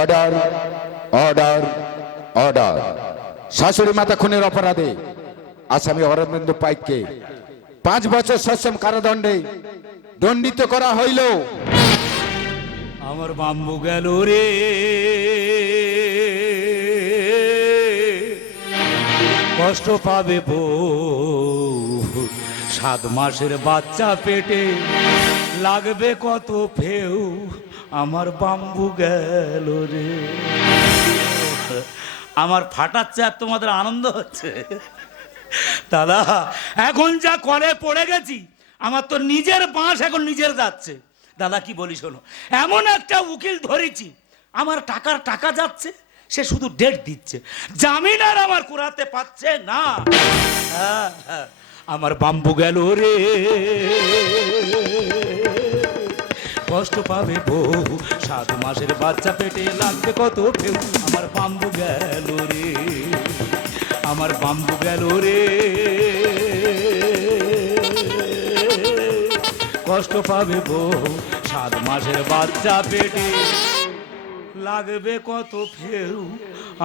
Order order order. শাশুড়ি মাতা খুনের অপরাধে আসামি অরবিন্দ পাইককে পাঁচ বছর সশ্রম কারাদণ্ডে দণ্ডিত করা হইল। আমার বাম্বু গেল রে। কষ্ট পাবে বউ। সাত মাসের বাচ্চা পেটে লাগবে কত ফেউ। আমার বাম্বু গেল রে। আমার ফাটাচ্ছে আর তোমাদের আনন্দ হচ্ছে। দাদা এখন যা কলে পড়ে গেছি আমার তো নিজের বাঁশ এখন নিজের যাচ্ছে। দাদা কি বলি শোনো এমন একটা উকিল ধরেছি আমার টাকার টাকা যাচ্ছে সে শুধু ডেট দিচ্ছে। জামিন আর আমার কুড়াতে পারছে না। হ্যাঁ, হ্যাঁ, আমার বাম্বু গেল রে। কষ্ট পাবে বউ। সাত মাসের বাচ্চা পেটে লাগবে কত ফেউ আমার বাম্বু গেল রে, আমার বাম্বু গেল রে। কষ্ট পাবে বউ। সাত মাসের বাচ্চা পেটে লাগবে কত ফেউ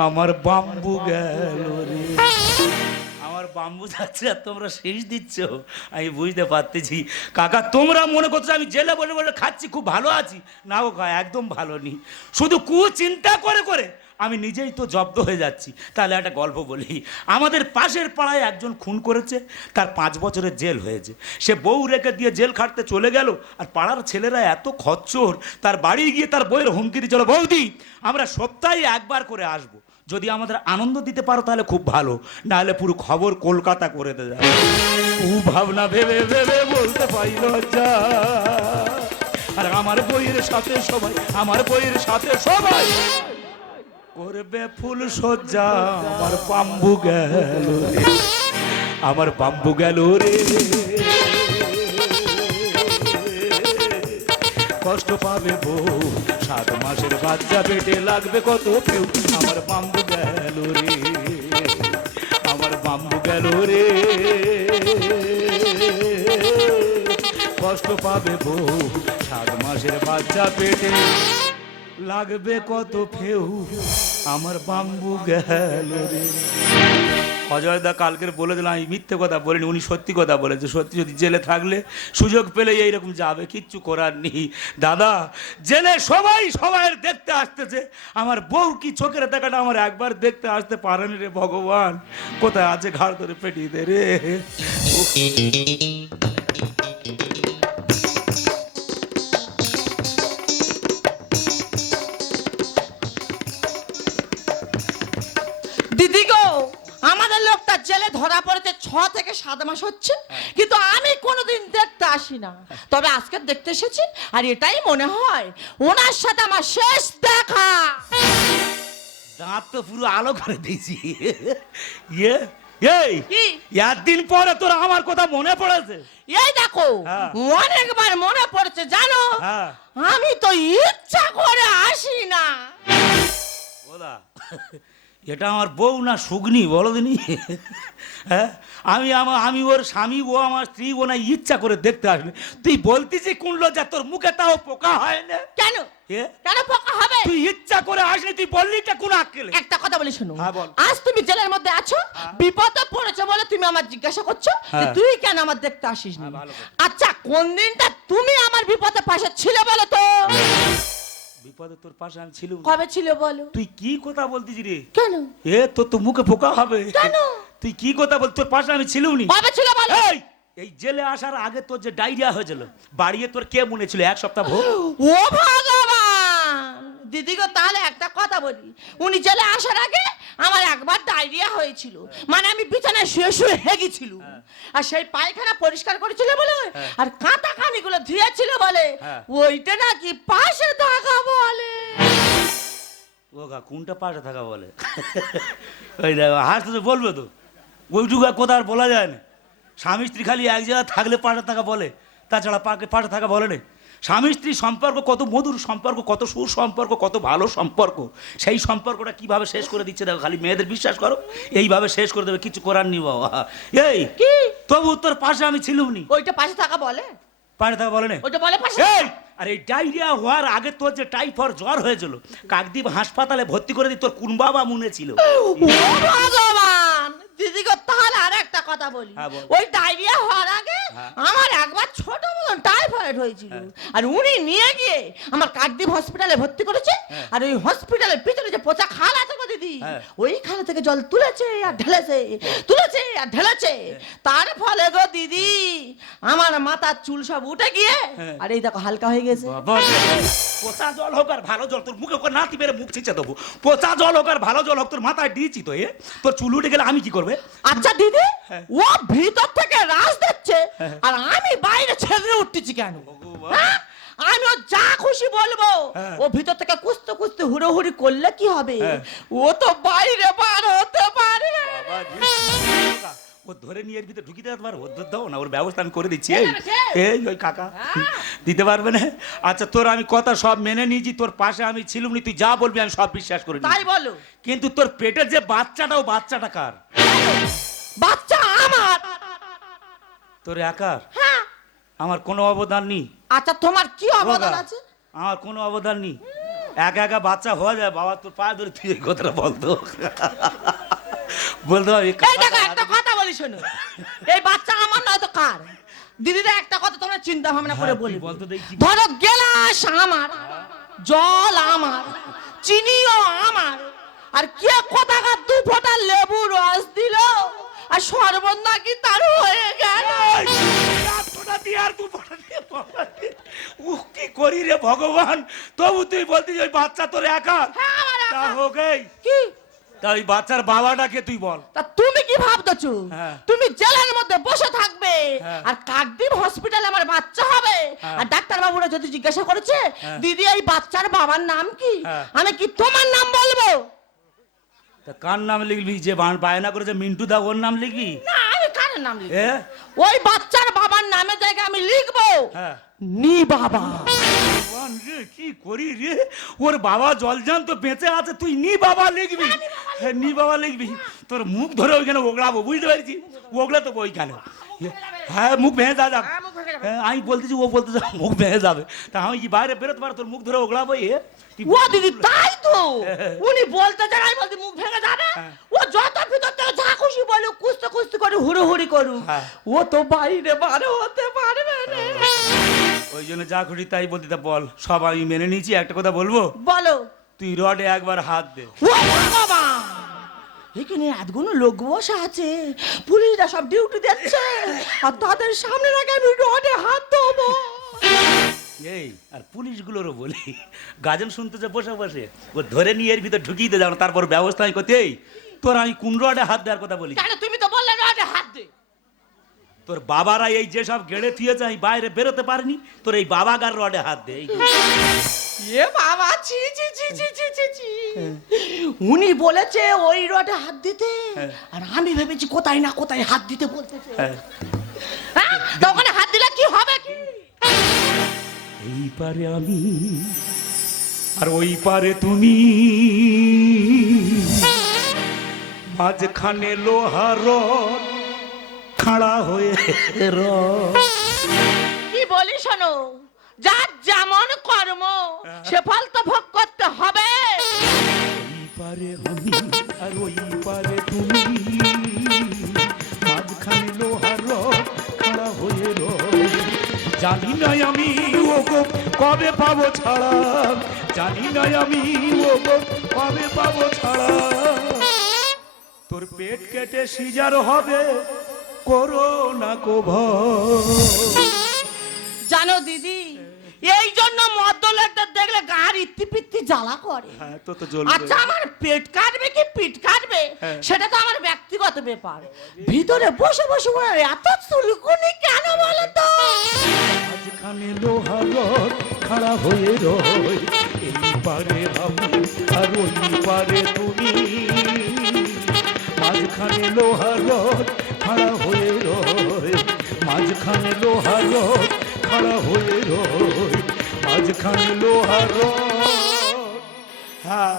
আমার বাম্বু গেল রে। আমার বাম্বু যাচ্ছে আর তোমরা শেষ দিচ্ছ। আমি বুঝতে পারতেছি। কাকা তোমরা মনে করছ আমি জেলে বলে বলে খাচ্ছি খুব ভালো আছি? না কাকা, একদম ভালো নেই। শুধু কু চিন্তা করে করে আমি নিজেই তো জব্দ হয়ে যাচ্ছি। তাহলে একটা গল্প বলি। আমাদের পাশের পাড়ায় একজন খুন করেছে তার পাঁচ বছরের জেল হয়েছে। সে বউ রেখে দিয়ে জেল খাটতে চলে গেল আর পাড়ার ছেলেরা এত খচ্চর তার বাড়ি গিয়ে তার বইয়ের হুমকি চলো বৌদি আমরা সপ্তাহে একবার করে আসব। যদি আমাদের আনন্দ দিতে পারো তাহলে খুব ভালো, নাহলে পুরো খবর কলকাতা করে দেবে। ও ভাবনা ভেবে ভেবে বলতে পারি লজ্জা আর আমার বইয়ের সাথে সবাই, আমার বইয়ের সাথে সবাই করবে ফুল সজ্জা। আমার বাম্বু গেল আমার বাম্বু গেল রে। কষ্ট পাবে বউ। সাত মাসের বাচ্চা পেটে লাগবে কত কেউ। আমার বাম্বু গেল রে। আমার বাম্বু গেল রে। কষ্ট পাবে বউ। সাত মাসের বাচ্চা পেটে লাগবে কত ফেউ আমার বাম্বু গেল রে। অজয় দা কালকের বলে দিলাম আমি মিথ্যে কথা বলিনি, উনি সত্যি কথা বলেছে। সত্যি যদি জেলে থাকলে সুযোগ পেলে এইরকম যাবে, কিচ্ছু করার নেই। দাদা, জেলে সবাই সবাই দেখতে আসতেছে। আমার বউ কি চোখের দেখাটা আমার একবার দেখতে আসতে পারেনি রে ভগবান। কোথায় আছে ঘাড় ধরে পেটিয়ে দে রে? জেলে ধরা পড়েছে ছ থেকে সাত মাস হচ্ছে কিন্তু আমি কোনোদিন দেখতে আসি না। তবে আজকে দেখতে এসেছি আর এটাই মনে হয় ওনার সাথে আমার শেষ দেখা। দাঁত তো পুরো আলো করে দিয়েছি। ইয়ে এই একদিন পরে তোর আমার কথা মনে পড়েছে? এই দেখো হ্যাঁ। অনেকবার মনে পড়ছে জানো? হ্যাঁ। আমি তো ইচ্ছা করে আসি না। এটা আমার বউ না সুগ্নি বলো দিনি? হ্যাঁ? আমি আমার আমি ওর স্বামী ও আমার স্ত্রী ও না ইচ্ছা করে দেখতে আসবে। তুই বলতিস কোন লজ্জা? তোর মুখে তাও পোকা হয় না? কেন? কেন পোকা হবে? তুই ইচ্ছা করে আসলি তুই বললি এটা কোন আক্কেলে? একটা কথা বলি শোনো হ্যাঁ, বল। আজ তুমি জেলের মধ্যে আছো বিপদে পড়েছো বলে তুমি আমার জিজ্ঞাসা করছ হ্যাঁ। তুই কেন আমার দেখতে আসিস না হ্যাঁ। আচ্ছা কোন দিনটা তুমি আমার বিপদে পাশে ছিলে বলো তো? বিপদে তোর পাশে আমি কবে ছিল বলো? তুই কি কথা বলতিস রে? কেন? এ তোর তো মুখে পোকা হবে। কেন? তুই কি কথা বল তোর পাশে আমি নি কবে ছিল বলো? এই এই জেলে আসার আগে তোর যে ডায়রিয়া হয়েছিল বাড়িয়ে তোর কে মনে ছিল? এক সপ্তাহ ভোগ? ও ভগবান! তাহলে একটা কথা বলি। উনি জেলে আসার আগে আমার একবার ডায়রিয়া হয়েছিল। মানে আমি বিছানায় শুয়ে শুয়ে হেগেছিল আর সেই পায়খানা পরিষ্কার করেছিল বলে? আর কাঁটা কানিগুলো ধুয়েছিল বলে? হ্যাঁ। ওইটা নাকি পাশে বলে ও গা কোনটা পাশে থাকা বলে? ওই দেখো হাসতে তো বলবে তো। ওইটুকু আর কোথাও বলা যায় না। স্বামী স্ত্রী খালি এক জায়গায় থাকলে পাশে থাকা বলে তাছাড়া পাকে পাশে থাকা বলে না। স্বামী স্ত্রী সম্পর্ক কত মধুর সম্পর্ক কত সুসম্পর্ক কত ভালো সম্পর্ক। সেই সম্পর্কটা কীভাবে শেষ করে দিচ্ছে দেখো খালি মেয়েদের বিশ্বাস করো এইভাবে শেষ করে দেবে কিছু করার নি বাবা। এই কি? তবু তোর পাশে আমি ছিলুম নি ওইটা পাশে থাকা বলে? পানি থাকা বলে না। ওটা বলে পাশে। আর এই ডায়রিয়া হওয়ার আগে তোর যে টাইফয়েড জ্বর হয়েছিল কাকদ্বীপ হাসপাতালে ভর্তি করে দিত তোর কোন বাবা মনে ছিল? ও ভগবান! দিদি গো তাহলে আর একটা কথা বলি। হ্যাঁ, ওই ডায়রিয়া হওয়ার আগে হ্যাঁ। আমার একবার ছোট মতন টাইফয়েড হয়েছিল। আর উনি নিয়ে গিয়ে আমার কাকদ্বীপ হসপিটালে ভর্তি করেছে হ্যাঁ। আর ওই হসপিটালের পিছনে যে পচা খাল আছে গো দিদি হ্যাঁ। ওই খাল থেকে জল তুলেছে আর ঢেলেছে তুলেছে আর ঢেলেছে। তার ফলে গো দিদি আমার মাথার চুল সব উঠে গিয়ে হ্যাঁ। আর এই দেখো হালকা হয়ে গেছে। পচা জল হোক আর ভালো জল তোর মুখে নাতি মেরে মুখ ছিঁচে দেবো। পচা জল হোক আর ভালো জল হোক তোর মাথায় দিয়েছি তো এ। তোর চুল উঠে গেলে আমি কি করবে? আচ্ছা দিদি হ্যাঁ। ও ভিতর থেকে রাজ দিচ্ছে আর আমি বাইরে ছেড়ে উঠতেছি কেন। হ্যাঁ? আমি যা খুশি বলব হ্যাঁ। ও ভিতর থেকে কুস্তে কুস্তে হুড়োহুড়ি করলে কি হবে। ও তো বাইরে বার হতে পারবে না। বাবা রে। ও ধরে নিয়ে এর ভিতরে ঢুকিয়ে দিতে পারব ওর দাও না ওর ব্যবস্থা আমি করে দিচ্ছি এই ওই কাকা। দিতে পারবে না আচ্ছা তোর আমি কথা সব মেনে নিয়েছি তোর পাশে আমি ছিলুম নি তুই যা বলবি আমি সব বিশ্বাস করি তাই বলো কিন্তু তোর পেটের যে বাচ্চাটা ও বাচ্চাটা কার বাচ্চা আমার। তোর একার? হ্যাঁ। আমার কোনো অবদান নেই। আচ্ছা তোমার কি অবদান আছে? আমার কোনো অবদান নেই। একা একা বাচ্চা হয়ে যায় বাবা তোর পায়ে ধরে তুই এই কথাটা বলতো বলতে এই একটা কথা বলি শোনো। এই বাচ্চা আমার নয় তো কার? দিদিরা একটা কথা তোমরা চিন্তা ভাবনা করে হ্যাঁ, বলি বল তো দেখি। ধরো গেলাস আমার জল আমার চিনিও আমার। আর কে কোথাকার দু ফোঁটা লেবু রস দিল? আর সর্বন নাকি তার হয়ে গেল? আর দু ফোঁটা দিয়ে উহ, কি করি রে ভগবান? তবু তুই বলতি ওই বাচ্চা তোর একা। হ্যাঁ, তা হোক এই। কি? তা ওই বাচ্চার বাবাটাকে তুই বল? তা তুমি কি ভাবতেছো? হ্যাঁ। তুমি জেলের মধ্যে বসে থাকবে। হ্যাঁ। আর কাকদ্বীপ হসপিটালে আমার বাচ্চা হবে। আর ডাক্তার বাবুরা যদি জিজ্ঞাসা করেছে। দিদি এই বাচ্চার বাবার নাম কি। আমি কি তোমার নাম বলব? তা কার নাম লিখবি? যে বান- বায়না করেছে মিন্টু দা ওর নাম লিখবি? না আমি কার নাম লিখব? ওই বাচ্চার বাবার নামের জায়গায় আমি লিখব। হ্যাঁ। নি বাবা। ভগবান রে কি করি রে? ওর বাবা জলজান তো বেঁচে আছে তুই নি বাবা লিখবি? হ্যাঁ, নি বাবা লিখবি। তোর মুখ ধরে ওইখানে ওগড়াবো বুঝতে পারছি? ওগলা তো ওইখানে। হ্যাঁ মুখ ভেঙে যা যাক হ্যাঁ। হ্যাঁ, আমি বলতেছি ও বলতেছে মুখ ভেঙে যাবে। তা আমি কি বাইরে বেরোতে পারো তোর মুখ ধরে ওগড়াবো এ? ও দিদি তাই তো। উনি বলতে চান আমি বলতে হ্যাঁ। ও যত ভিতর থেকে যা খুশি কুস্তে কুস্তি করে হুড়োহুড়ি করুক। হ্যাঁ। ও তো বাইরে বার হতে পারবে না। ওই জন্য যা খুশি তাই বলতে তা বল। সব আমি মেনে নিয়েছি একটা কথা বলব? বলো। তুই রডে একবার হাত দে। ও বাবা! এখানে এতগুলো লোক বসে আছে। পুলিশরা সব ডিউটি দিচ্ছে। আর তাদের সামনে রাখে আমি রডে হাত দেবো। এই আর পুলিশগুলোরও বলি গাজন শুনতেছে বসে বসে ও ধরে নিয়ে এর ভিতর ঢুকিয়ে দে যাও তারপর ব্যবস্থা আমি করতে এই তোর আমি কোন রডে হাত দেওয়ার কথা বলি তুমি তো বললে রডে হাত দে তোর বাবারা এই যেসব গেড়ে থুয়েছে আমি বাইরে বেরোতে পারিনি তোর এই বাবাগার রডে হাত দে এই এ বাবা ছি ছি ছি ছি ছি ছি ছি উনি বলেছে ওই রডে হাত দিতে হ্যাঁ। আর আমি ভেবেছি কোথায় না কোথায় হাত দিতে বলতেছে হ্যাঁ। হ্যাঁ? ওখানে হাত দিলে কি হবে কি এই পারে আমি আর ওই পারে তুমি। মাঝখানে লোহার খাড়া হয়ে কি বলি শোনো যার যেমন কর্ম সে ফল তো ভোগ করতে হবে। ওই পারে আমি আর ওই পারে তুমি। মাঝখানে লোহার খাড়া হয়ে রড। জানি না আমি, ও গো, কবে পাবো ছাড়া জানি না আমি, ও গো, কবে পাবো ছাড়া তোর পেট কেটে সিজার হবে, করো না কো। জানো দিদি এই জন্য মদ্য লোকদের দেখলে গাড়ি ইত্তিপিত্তি জ্বালা করে। হ্যাঁ তো তো জ্বলবে। আচ্ছা আমার পেট কাটবে কি পিট কাটবে? হ্যাঁ। সেটা তো আমার ব্যক্তিগত ব্যাপার। ভিতরে বসে বসে ওনার এত চুলকুনি কেন বলো তো? মাঝখানে লোহা রড খাড়া হয়ে রয় এই পারে আমি আর ওই পারে তুমি। মাঝখানে লোহা রড খাড়া হয়ে রয় মাঝখানে লোহা রড খাড়া হয়ে রয় মাঝখানে লোহা রড। হ্যাঁ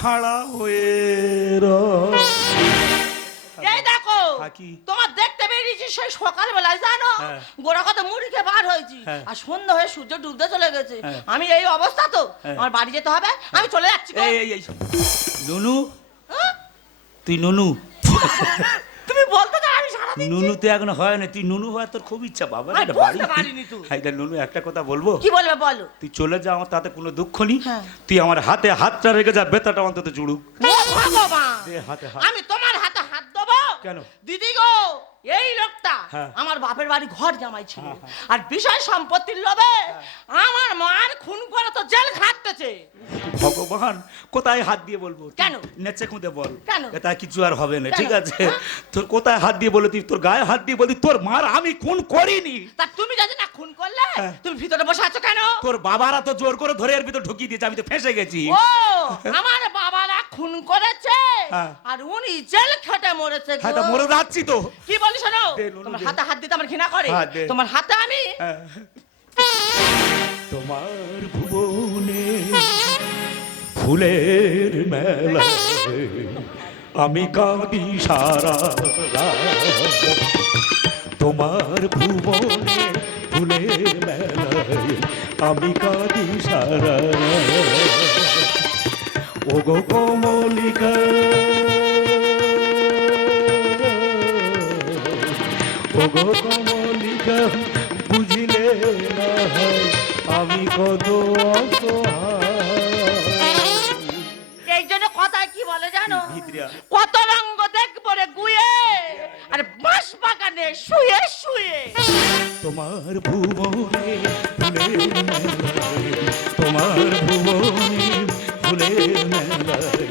খাড়া হয়ে রয় এই দেখো হ্যাঁ, তোমার দেখতে বেরিয়েছি সেই সকালবেলায় জানো? হ্যাঁ। গোড়া কত মুড়ি খেয়ে বার হয়েছি। হ্যাঁ। আর সন্ধ্যা হয়ে সূর্য ডুবতে চলে গেছে। হ্যাঁ। আমি এই অবস্থা তো। আমার বাড়ি যেতে হবে। আমি চলে যাচ্ছি নুনু? তুই নুনু? তুমি বলতে চাও আমি নুনু তো এখন হয় না তুই নুনু হওয়ার তোর খুব ইচ্ছা বাবা বাড়ি। নুনু একটা কথা বলব কি বলবে বলো তুই চলে যা আমার তাতে কোনো দুঃখ নেই হ্যাঁ। তুই আমার হাতে হাতটা রেখে যা বেতাটা অন্তত জুড়ুক। আমি তোমার হাতে হাত দেবো কেন? দিদি গো এই লোকটা হ্যাঁ। আমার বাপের বাড়ি ঘর জামাই ছিল আর বিষয় সম্পত্তির লোভে আমার মার খুন করে তো জেল খাটতেছে ভগবান কোথায় হাত দিয়ে বলব কেন? নেচে খুঁতে বল কেন? এটা কিছু আর হবে না ঠিক আছে হ্যাঁ? তোর কোথায় হাত দিয়ে বলে তুই তোর গায়ে হাত দিয়ে বলতি তোর মার আমি খুন করিনি তা তুমি যদি না খুন করলে হ্যাঁ। তুমি ভিতরে বসে আছো কেন তোর বাবারা তো জোর করে ধরে এর ভিতর ঢুকিয়ে দিয়েছে আমি তো ফেসে গেছি ও আমার বাবারা খুন করেছে হ্যাঁ। আর উনি জেল খেটে মরেছে। হ্যাঁ মরে যাচ্ছি তো কি বলি শোনো তোমার। হাতে হাত দিতে আমার ঘৃণা করে তোমার হাতে আমি হ্যাঁ। তোমার ভুবনে ফুলের মেলা আমি কাঁদি সারা তোমার ভুবনে ফুলের মেলায় আমি কাঁদি সারা। ওগো কমলিকা ওগো কমলিকা বুঝিলে না হয় আমি কত এই জন্য কথা কি বলে জানো? কত রঙ্গ দেখব রে গুয়ে আর বাঁশ বাগানে শুয়ে শুয়ে। তোমার ভুবনে ফুলের তোমার ভুবনে ফুলের মেলায়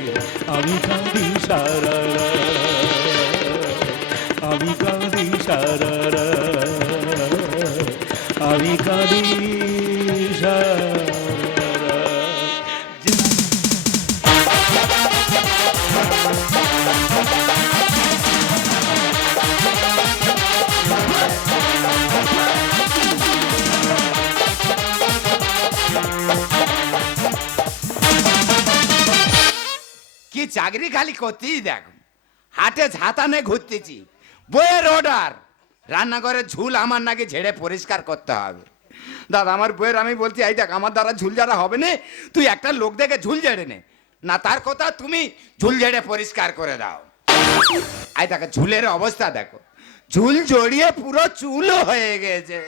আমি কাঁদি সারা আমি চাকরি খালি করতেই দেখো। হাটে ঝাঁতা নে ঘুরতেছি। বইয়ের অর্ডার রান্নাঘরের ঝুল আমার নাকি ঝেড়ে পরিষ্কার করতে হবে। দাদা, আমার বইয়ের আমি বলছি, এই দেখ, আমার দ্বারা ঝুল ঝাড়া হবে না, তুই একটা লোক দেখে ঝুল ঝেড়ে নে। না, তার কথা তুমি ঝুল ঝেড়ে পরিষ্কার করে দাও। এই দেখো, ঝুলের অবস্থা দেখো। ঝুল জড়িয়ে পুরো চুল হয়ে গেছে।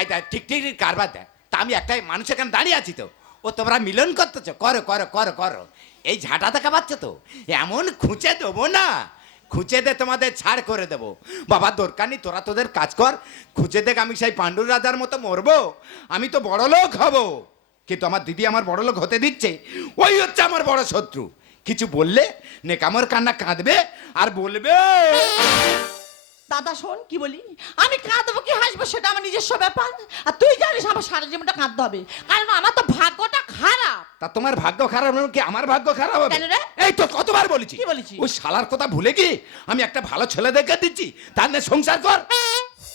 এই দেখ, ঠিক ঠিক কারবার দেখ। তা আমি একটাই মানুষ এখানে দাঁড়িয়ে আছি তো। ও তোমরা মিলন করতেছো। করো করো করো করো। এই ঝাঁটা দেখা পাচ্ছ তো? এমন খুঁচে দেবো না। খুঁচে দে তোমাদের ছাড় করে দেবো। বাবা, দরকার নেই, তোরা তোদের কাজ কর। খুঁজে দেখ আমি সেই পাণ্ডুর রাজার মতো মরবো। আমি তো বড় লোক হব। কিন্তু আমার দিদি আমার বড় লোক হতে দিচ্ছে। ওই হচ্ছে আমার বড় শত্রু। কিছু বললে নেকামর কান্না কাঁদবে আর বলবে দাদা শোন কি বলি? আমি কাঁদবো কি হাসবো সেটা আমার নিজস্ব ব্যাপার। আর তুই জানিস আমার সারা জীবনটা কাঁদতে হবে। কারণ আমার তো ভাগ্যটা খারাপ। তা তোমার ভাগ্য খারাপ হলো কি আমার ভাগ্য খারাপ হবে? কেন রে? এই তো কতবার বলেছি। কি বলেছি? ওই শালার কথা ভুলে গিয়ে আমি একটা ভালো ছেলে দেখে দিচ্ছি তার নিয়ে সংসার কর।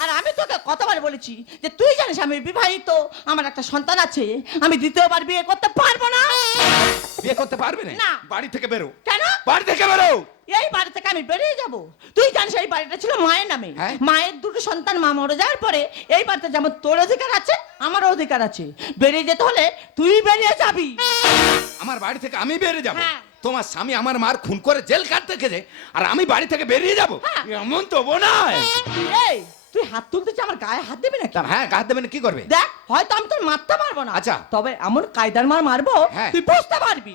আর আমি তোকে কতবার বলেছি যে তুই জানিস আমি বিবাহিত আমার একটা সন্তান আছে আমি দ্বিতীয়বার বিয়ে করতে পারব না। বিয়ে করতে পারবে না। বাড়ি থেকে বেরো। কেন? বাড়ি থেকে বেরো। এই বাড়ি থেকে আমি বেরিয়ে যাব। তুই জানিস এই বাড়িটা ছিল মায়ের নামে। হ্যাঁ? মায়ের দুটো সন্তান মা মরে যাওয়ার পরে এই বাড়িতে যেমন তোর অধিকার আছে আমারও অধিকার আছে। বেরিয়ে যেতে হলে তুই বেরিয়ে যাবি। আমার বাড়ি থেকে আমি বেরিয়ে যাব। হ্যাঁ। তোমার স্বামী আমার মার খুন করে জেল কাটতে গেছে আর আমি বাড়ি থেকে বেরিয়ে যাব। হ্যাঁ। এমন তো বোনায় এই তুই হাত তুলতেছি আমার গায়ে হাত দিবি নাকি হ্যাঁ গাছ দেবেন কি করবে দেখ হয়তো আমি তোর মারতে পারব না আচ্ছা। তবে এমন কায়দার মার মারবো হ্যাঁ। তুই বুঝতে পারবি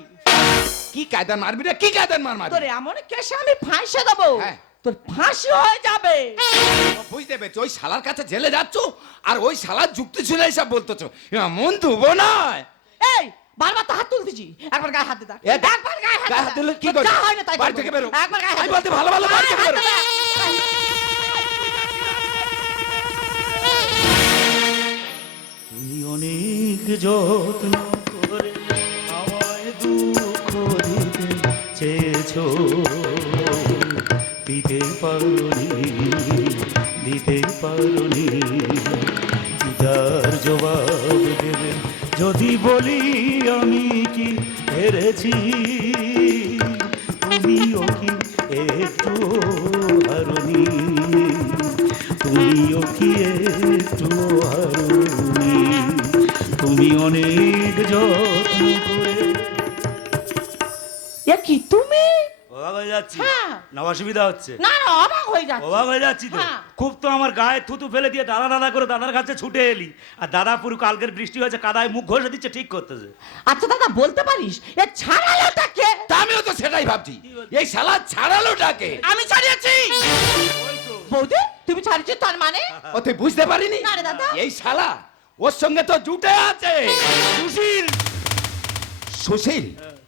কি কায়দার মারবি রে কি কায়দার মার মারবি তোর এমন কেসে আমি ফাঁসে দেবো হ্যাঁ। তোর ফাঁসি হয়ে যাবে বুঝতে পেরেছি ওই শালার কাছে জেলে যাচ্ছ আর ওই শালার যুক্তি ছিল এইসব বলতেছ এমন তো বোনায় এই বারবার তো হাত তুলতেছি একবার গায়ে হাত দে। একবার গায়ে হাত গায়ে। দিলে কি? যা হয় না তাই বাড়ি থেকে বেরো। একবার গায়ে হাত বলতে ভালো ভালো বাড়ি থেকে বেরো। যত্ন করে, আমায় দুঃখ দিতে চেয়েছ। দিতে পারি দিতে পারি দিদার জবাব দেবে, যদি বলি আমি কি হেরেছি? অসুবিধা হচ্ছে। না না অবাক হয়ে যাচ্ছে। অবাক হয়ে যাচ্ছি তো। হ্যাঁ। খুব তো আমার গায়ে থুতু ফেলে দিয়ে দাদা দাদা করে দাদার কাছে ছুটে এলি। আর দাদা পুরো কালকের বৃষ্টি হয়েছে কাদায় মুখ ঘষে দিচ্ছে ঠিক করতেছে। আচ্ছা দাদা বলতে পারিস এ ছাড়ালোটা কে? আমিও তো সেটাই ভাবছি। এই শালা ছাড়ালোটাকে আমি ছাড়িয়েছি। বৌদি তুমি ছাড়িয়েছো তার মানে? ও তুই বুঝতে পারিনি? না রে দাদা। এই শালা ওর সঙ্গে তো জুটে আছে। সুশীল। সুশীল?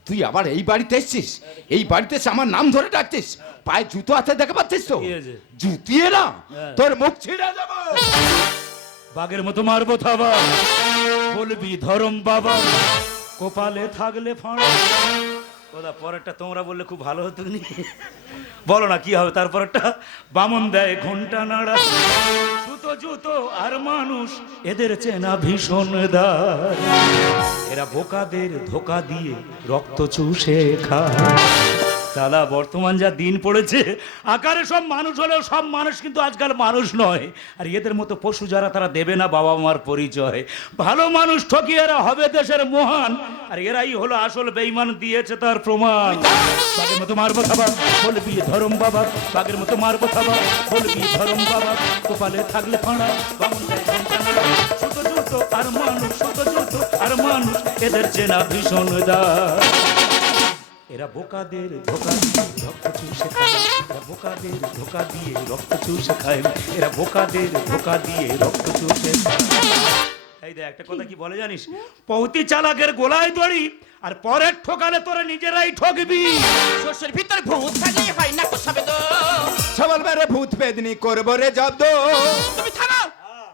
তুই আবার এই বাড়িতে এসছিস? এই বাড়িতে এসে আমার নাম ধরে ডাকছিস? পায়ে জুতো আছে দেখে পাচ্ছিস তো? জুতিয়ে না হ্যাঁ। তোর মুখ ছিঁড়ে যাব। বাঘের মতো মারবো থাবা। বলবি ধরম বাবা। কপালে থাকলে ফাঁড়া। ওদা পরেরটা তোমরা বললে খুব ভালো হতো নি। বলো না, কি হবে? তারপরেরটা? বামন দেয় ঘণ্টা নাড়া। সুতো, জুতো আর মানুষ, এদের চেনা ভীষণ দার এরা বোকাদের ধোকা দিয়ে রক্ত চুষে খায়। দাদা, বর্তমান যা দিন পড়েছে, আকারে সব মানুষ হলেও সব মানুষ কিন্তু আজকাল মানুষ নয়। আর এদের মতো পশু যারা, তারা দেবে না বাবা মার পরিচয়। ভালো মানুষ ঠকিয়ে এরা হবে দেশের মহান, আর এরাই হলো আসল বেইমান দিয়েছে তার প্রমাণ। বাঘের মতো মারবো খাবা বলবি ধরম বাবা। বাঘের মতো মারবো খাবা বলবি ধরম বাবা। কপালে থাকলে ফাঁড়া। সুতো জুতো আর মানুষ সুতো জুতো আর মানুষ, এদের চেনা ভীষণ দা এরা বোকাদের ধোকা দিয়ে রক্ত চুষে খায়। এরা বোকাদের ধোকা দিয়ে রক্ত চুষে খায়। এরা বোকাদের ধোকা দিয়ে রক্ত চুষে এই দেখ একটা কথা কি বলে জানিস? পৌতি চালাকের গোলায় দড়ি আর পরের ঠোকালে তোরা নিজেরাই ঠকবি। শস্যের ভিতরে ভূত থাকলে হয় না কোসাবে তো সবল মেরে ভূত বেদনি করব রে জব্দ। তুমি থামো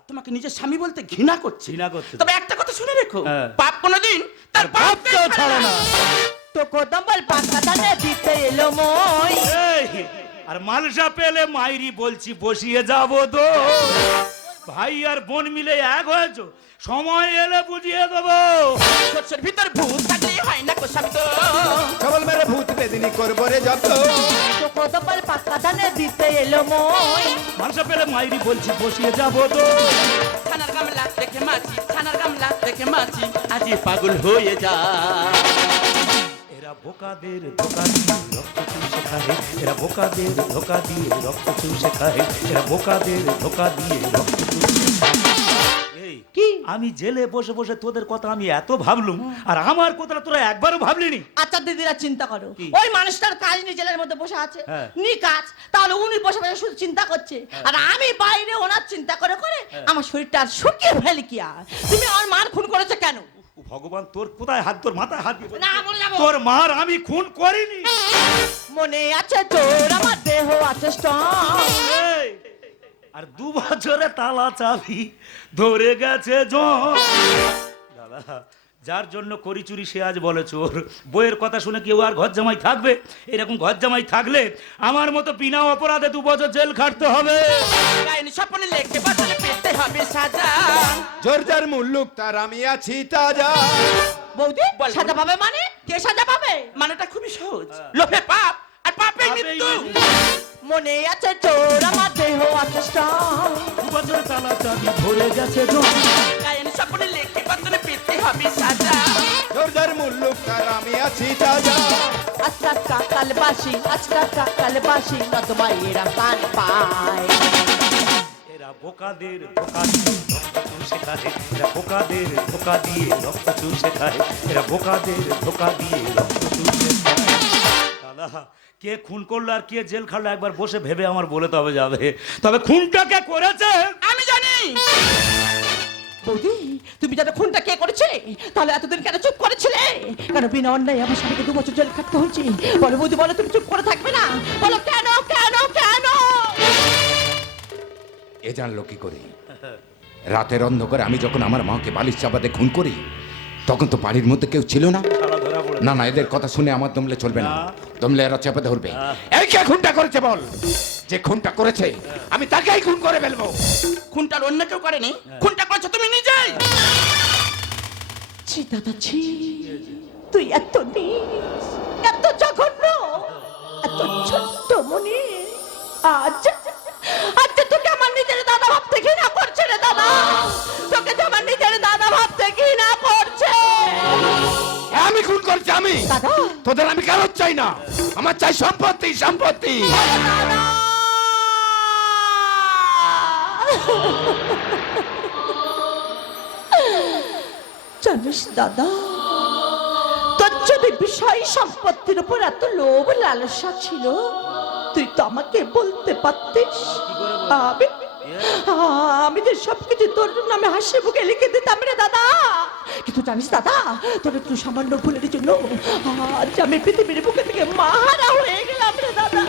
তোমাকে নিজের স্বামী বলতে ঘৃণা করছি। ঘৃণা করছে। তবে একটা কথা শুনে রেখো। হ্যাঁ। পাপ কোনোদিন তার বাপ কেউ ছাড়ে না। তো কদম্বল পাতা দানে দিতে এলো মই। আর মালসা পেলে মাইরি বলছি বসিয়ে যাব তো। ভাই আর বোন মিলে এক হয়েছ সময় এলে বুঝিয়ে দেবো। ভিতর ভূত থাকলে হয় না কোসাবি তো মেরে ভূত বেদনি করব রে জব্দ তো কদম্বল পাতা দানে দিতে এলো মই। মালসা পেলে মাইরি বলছি বসিয়ে যাব তো। থানার গামলা দেখে মাছি থানার গামলা দেখে মাছি আজি পাগল হয়ে যা এরা বোকাদের ধোকা দিয়ে রক্ত চুষে খায়। এরা বোকাদের ধোকা দিয়ে রক্ত চুষে খায়। এরা বোকাদের ধোকা দিয়ে রক্ত চুষে এই কি? আমি জেলে বসে বসে তোদের কথা আমি এত ভাবলুম আর আমার কথাটা তোরা একবারও ভাবলিনি। আচ্ছা দিদিরা চিন্তা করো। কি? ওই মানুষটার কাজ নিয়ে জেলের মধ্যে বসে আছে। হ্যাঁ। নি কাজ তাহলে উনি বসে বসে শুধু চিন্তা করছে। আর আমি বাইরে ওনার চিন্তা করে করে আমার শরীরটা আর শুকিয়ে ফেলি কি আর? তুমি আমার মার খুন করেছ কেন? ভগবান তোর কোথায় হাত? তোর মাথায় হাত দিয়ে না বলে যাব। তোর মার আমি খুন করিনি। মনে আছে তোর আমার দেহ আছে এই, আর দু বছরে তালা চাবি ধরে গেছে জন দাদা যার জন্য করি চুরি সে আজ বলে চোর। বইয়ের কথা শুনে কেউ আর ঘর জামাই থাকবে? এরকম ঘর জামাই থাকলে আমার মতো বিনা অপরাধে দু বছর জেল খাটতে হবে। গায়নি স্বপ্নে লেখে বদলে পেতে হবে সাজা। জোর যার মুল্লুক তার আমি আছি তাজা। বৌদি সাজা পাবে মানে? কে সাজা পাবে? মানেটা খুবই সহজ। লোভে পাপ আর পাপে পাপেই মৃত্যু। মনে আছে তোর আমার দেহ আছে স্ট্রং দু বছরে তালা চাবি ধরে গেছে স্বপ্নে লেখে পেতে হবে সাজা। মুল্লুক তার আমি আছি তাজা। আজকা কাকাল বাসি আজকা কাকাল বাসি নদমা এরা কান পায় এরা বোকাদের চুষে খায়। এরা বোকাদের ধোকা দিয়ে রক্ত চুষে খায়। এরা বোকাদের ধোকা দিয়ে রক্ত চুষে খায়। কে খুন করল আর কে জেল খাটলো একবার বসে ভেবে আমার বলে তবে যাবে। তবে খুনটা কে করেছে? আমি জানি। বৌদি, তুমি যাতে খুনটা কে করেছে? তাহলে এতদিন কেন চুপ করেছিলে? কেন বিনা অন্যায় আমার স্বামীকে দু বছর জেল খাটতে হয়েছে? বলো বৌদি, বলো, তুমি চুপ করে থাকবে না? বলো কেন কেন কেন? এ জানলো কি করে? রাতের অন্ধকারে আমি যখন আমার মাকে বালিশ চাপাতে খুন করি, তখন তো বাড়ির মধ্যে কেউ ছিল না। না না এদের কথা শুনে আমার দমলে চলবে না। দমলে এরা চেপে ধরবে। এই কে খুনটা করেছে বল? যে খুনটা করেছে আমি তাকেই খুন করে ফেলব। খুনটার অন্য কেউ করেনি? খুনটা করেছ তুমি নিজেই! ছি দাদা ছি। তুই এত নিস এত জঘন্য এত ছোট্ট মনে আজ আমি? তোদের আমি কেন চাই না। আমার চাই সম্পত্তি সম্পত্তি। দাদা জানিস দাদা তোর যদি বিষয় সম্পত্তির উপর এত লোভ লালসা ছিল তুই তো আমাকে বলতে পারতিস। আমি আমি যে সবকিছু তোর নামে হাসি মুখে লিখে দিতাম রে দাদা। কিন্তু জানিস দাদা তোর তুই সামান্য ভুলের জন্য আজ আমি পৃথিবীর বুকে থেকে মাহারা হয়ে গেলাম রে দাদা।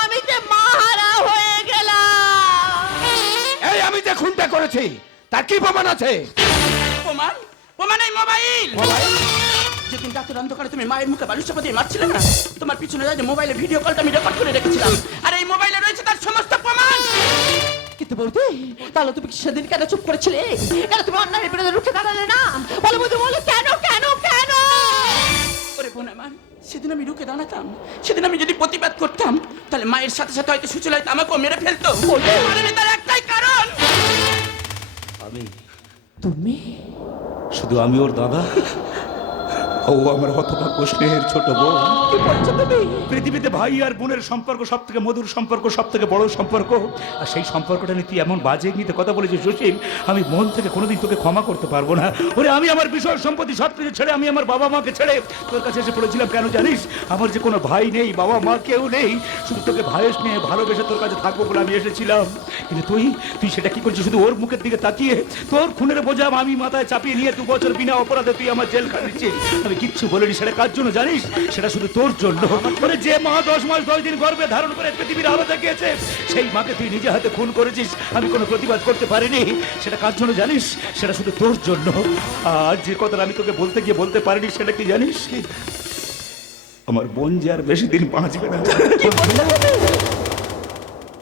আমি যে মাহারা হয়ে গেলাম। এই আমি যে খুনটা করেছি তার কি প্রমাণ আছে? প্রমাণ? প্রমাণ এই মোবাইল। যেদিন রাতের অন্ধকারে তুমি মায়ের মুখে বালুর চাপা দিয়ে মারছিলে না তোমার পিছনে যে মোবাইলে ভিডিও কলটা আমি রেকর্ড করে রেখেছিলাম। আর এই মোবাইলে রয়েছে তার সমস্ত কিন্তু বলতে? তাহলে তুমি কি সেদিন কেন চুপ করেছিলে? কেন তুমি অন্যায়ের বিরুদ্ধে রুখে দাঁড়ালে না? বলো বলতে বলো কেন কেন কেন? ওরে বোন আমার সেদিন আমি রুখে দাঁড়াতাম। সেদিন আমি যদি প্রতিবাদ করতাম তাহলে মায়ের সাথে সাথে হয়তো সুচলাইতে আমাকেও মেরে ফেলতো। তার একটাই কারণ। আমি? তুমি? শুধু আমি ওর দাদা? ও আমার হতভাগ্য স্নেহের ছোট বোন। কি বলছো তুমি? পৃথিবীতে ভাই আর বোনের সম্পর্ক সব থেকে মধুর সম্পর্ক সব থেকে বড় সম্পর্ক। আর সেই সম্পর্কটা নিয়ে তুই এমন বাজে নিতে কথা বলেছিস সুশীল আমি মন থেকে কোনোদিন তোকে ক্ষমা করতে পারব না। ওরে আমি আমার বিষয় সম্পত্তি সব কিছু ছেড়ে আমি আমার বাবা মাকে ছেড়ে তোর কাছে এসে পড়েছিলাম কেন জানিস? আমার যে কোনো ভাই নেই বাবা মা কেউ নেই। শুধু তোকে ভাইয়ের নিয়ে ভালোবেসে তোর কাছে থাকব বলে আমি এসেছিলাম। কিন্তু তুই তুই সেটা কি করছিস? শুধু ওর মুখের দিকে তাকিয়ে তোর খুনের বোঝা আমি মাথায় চাপিয়ে নিয়ে দু বছর বিনা অপরাধে তুই আমার জেল খাটিয়েছিস আমি কিচ্ছু বলিনি, সেটা কার জন্য জানিস? সেটা শুধু তোর জন্য। মানে যে মা দশ মাস দশ দিন গর্ভে ধারণ করে পৃথিবীর আলো দেখিয়েছে, সেই মাকে তুই নিজে হাতে খুন করেছিস। আমি কোনো প্রতিবাদ করতে পারিনি। সেটা কার জন্য জানিস? সেটা শুধু তোর জন্য। আর যে কথাটা আমি তোকে বলতে গিয়ে বলতে পারিনি, সেটা কি জানিস? আমার বোন যে আর বেশি দিন বাঁচবে না।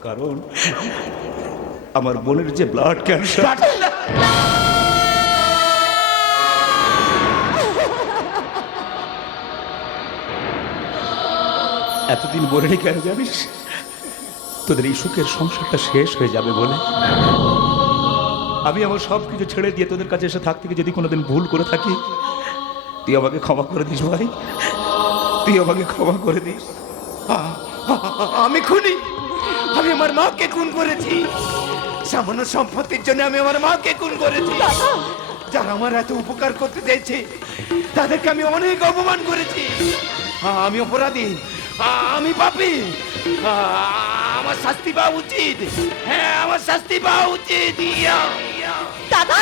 কারণ, আমার বোনের যে ব্লাড ক্যান্সার এতদিন বলেনি কেন জানিস? তোদের এই সুখের সংসারটা শেষ হয়ে যাবে বলে। আমি আমার সব কিছু ছেড়ে দিয়ে তোদের কাছে এসে থাকতে যদি কোনোদিন ভুল করে থাকি, তুই আমাকে ক্ষমা করে দিস ভাই। তুই আমাকে ক্ষমা করে দিস। আমি খুনি। আমি আমার মাকে খুন করেছি। সামান্য সম্পত্তির জন্য আমি আমার মাকে খুন করেছি। যারা আমার এত উপকার করতে চাইছে তাদেরকে আমি অনেক অপমান করেছি। আমি অপরাধী। আমি পাপি। আমার শাস্তি পাওয়া উচিত। হ্যাঁ আমার শাস্তি পাওয়া উচিত। দাদা!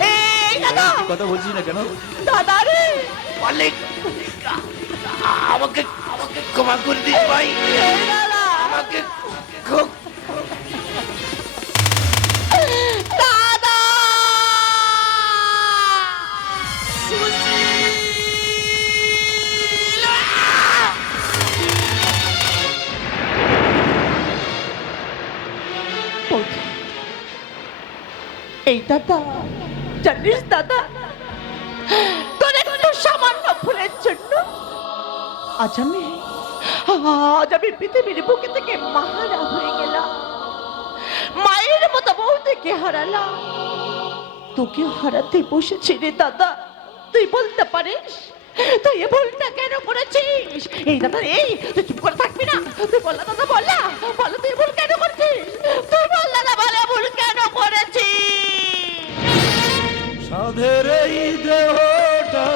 এই দাদা! কথা বলছি না কেন? দাদা রে! বলে আমাকে আমাকে ক্ষমা করে দিস ভাই। আমাকে এই দাদা জানিস দাদা? তোর একটু সামান্য ভুলের জন্য আজ আমি আজ আমি পৃথিবীর বুকে থেকে মাহারা হয়ে গেলাম। মায়ের মতো বউ থেকে হারালাম। তোকে হারাতে বসেছি রে দাদা। তুই বলতে পারিস? তুই এ ভুলটা কেন করেছিস? এই দাদা, এই, তুই চুপ করে থাকবি না। তুই বললা দাদা বললা বলো তুই ভুল কেন করছিস? তুই বল দাদা, বলে ভুল কেন করেছিস? সাধের এই দেহটা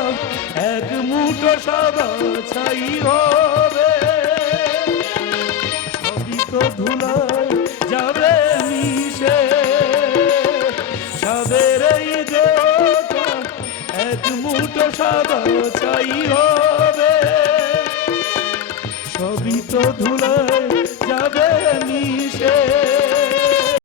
এক মুঠো সাদা ছাই হবে। সবই তো ধুলায় যাবে মিশে। সাধের এই দেহটা এক মুঠো সাদা ছাই হবে। সবই তো ধুলায়